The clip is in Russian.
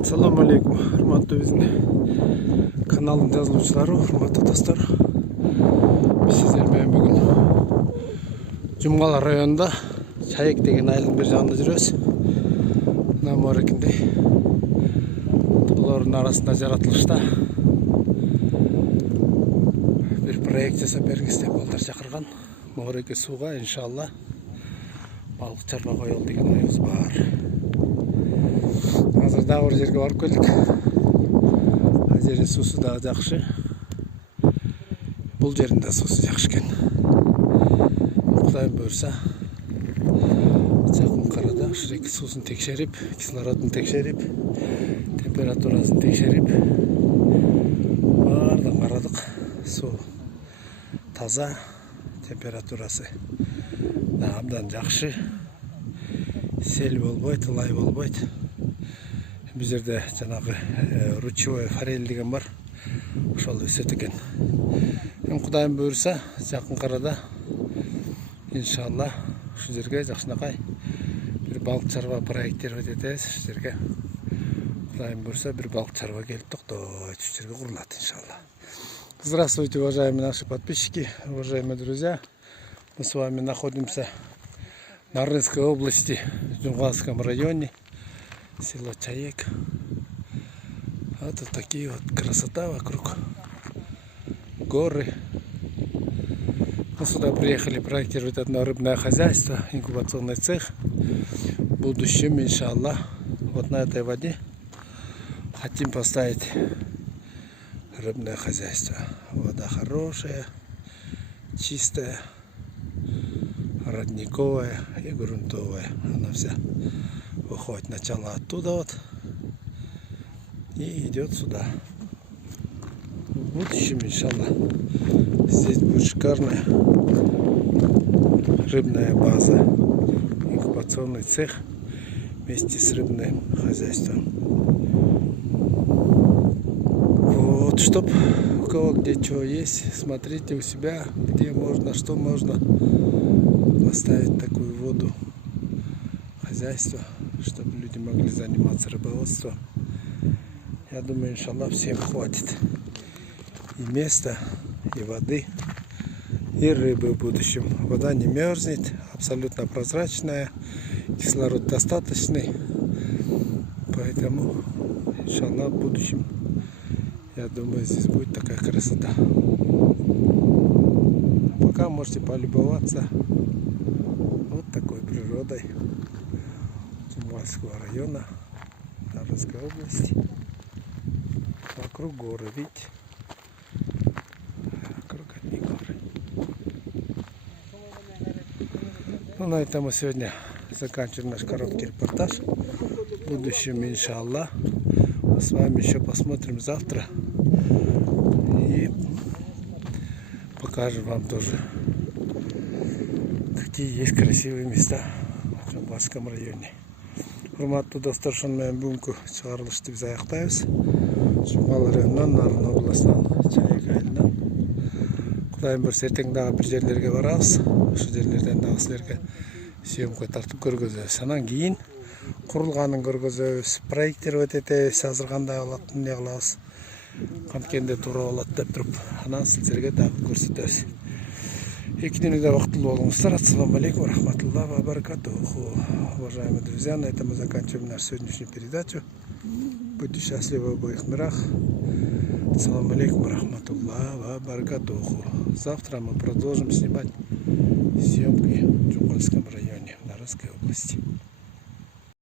Ассаламу алейкум, урматтуу биздин каналдын жазылуучулары, урматтуу достор. Биз сиздер менен бүгүн Жумгала районунда Чайек деген айылдын бир жагында жүрөбүз. Мына морекиндей тоолордун арасында жаратылышта бир проект жасап бергиз деп балдар чакырган. Мореке сууга иншалла балык чарба коелу деген оюбуз бар. Азыр дагы бир жерге барып келдик. Ал жердин суусу дагы жакшы. Бул жердин да суусу жакшы экен. Кудайым буйрса, жакын арада ушул эки суусун текшерип, кислородун текшерип, температурасын текшерип, баардыгын карадык. Суу таза, температурасы да абдан жакшы. Сел болбойт, лай болбойт. Бул жерде жанагы ручевой форель деген бар. Ошол өсөт экен. Кудайым буйрса, жакын арада иншалла ушул жерге жакшынакай бир балык чарба проекттер өтөтөбүз. Ушул жерге Кудайым буйрса бир балык чарба келип токтойт. Ушул жерге курулат иншалла. Здравствуйте, уважаемые наши подписчики, уважаемые друзья. Мы с вами находимся в Нарынской области, в Жумгалском районе, село Чаек. Вот такие вот красота вокруг, горы. Мы сюда приехали проектировать одно рыбное хозяйство, инкубационный цех. В будущем, иншаллах, вот на этой воде хотим поставить рыбное хозяйство. Вода хорошая, чистая, родниковая и грунтовая. Она вся выходит сначала оттуда вот и идет сюда. В будущем, иншаллах, здесь будет шикарная рыбная база, инкубационный цех вместе с рыбным хозяйством. Вот, чтоб у кого где что есть, смотрите у себя, где можно, что можно поставить такую воду, хозяйство, чтобы люди могли заниматься рыбоводством. Я думаю, иншаллах, всем хватит и места, и воды, и рыбы в будущем. Вода не мерзнет, абсолютно прозрачная, кислород достаточный, поэтому, иншаллах, в будущем, я думаю, здесь будет такая красота. Пока можете полюбоваться вот такой природой Жумгальского района, Нарынской области. Вокруг горы, видите? Вокруг одни горы. Ну, на этом мы сегодня заканчиваем наш короткий репортаж. В будущем, иншаллах, мы с вами еще посмотрим завтра и покажем вам тоже, какие есть красивые места в Жумгальском районе. Урматтуу достор, ошону менен бүгүнкү чыгарылышты биз аяктайбыз. Жумгала районунан, Нарын областынан, Чаек айылынан. Кудайым буйрса, эртең дагы бир жерлерге барабыз. Ошол жерлерден дагы силерге съемка тартып көргөзөбүз. Анан кийин курулганын көргөзөбүз, проекттер өтөтөбүз, азыр кандай болот, эмне кылабыз, канткенде туура болот деп туруп, анан силерге дагы көрсөтөбүз. Экининде бактылуу болуңуздар. Ассаламу алейкум, рахматуллахи ва баракатуху. Уважаемые друзья, на этом мы заканчиваем нашу сегодняшнюю передачу. Будьте счастливы в обоих мирах. Ассаламу алейкум, рахматуллахи ва баракатуху. Завтра мы продолжим снимать съемки в Жумгальском районе, в Нарынской области.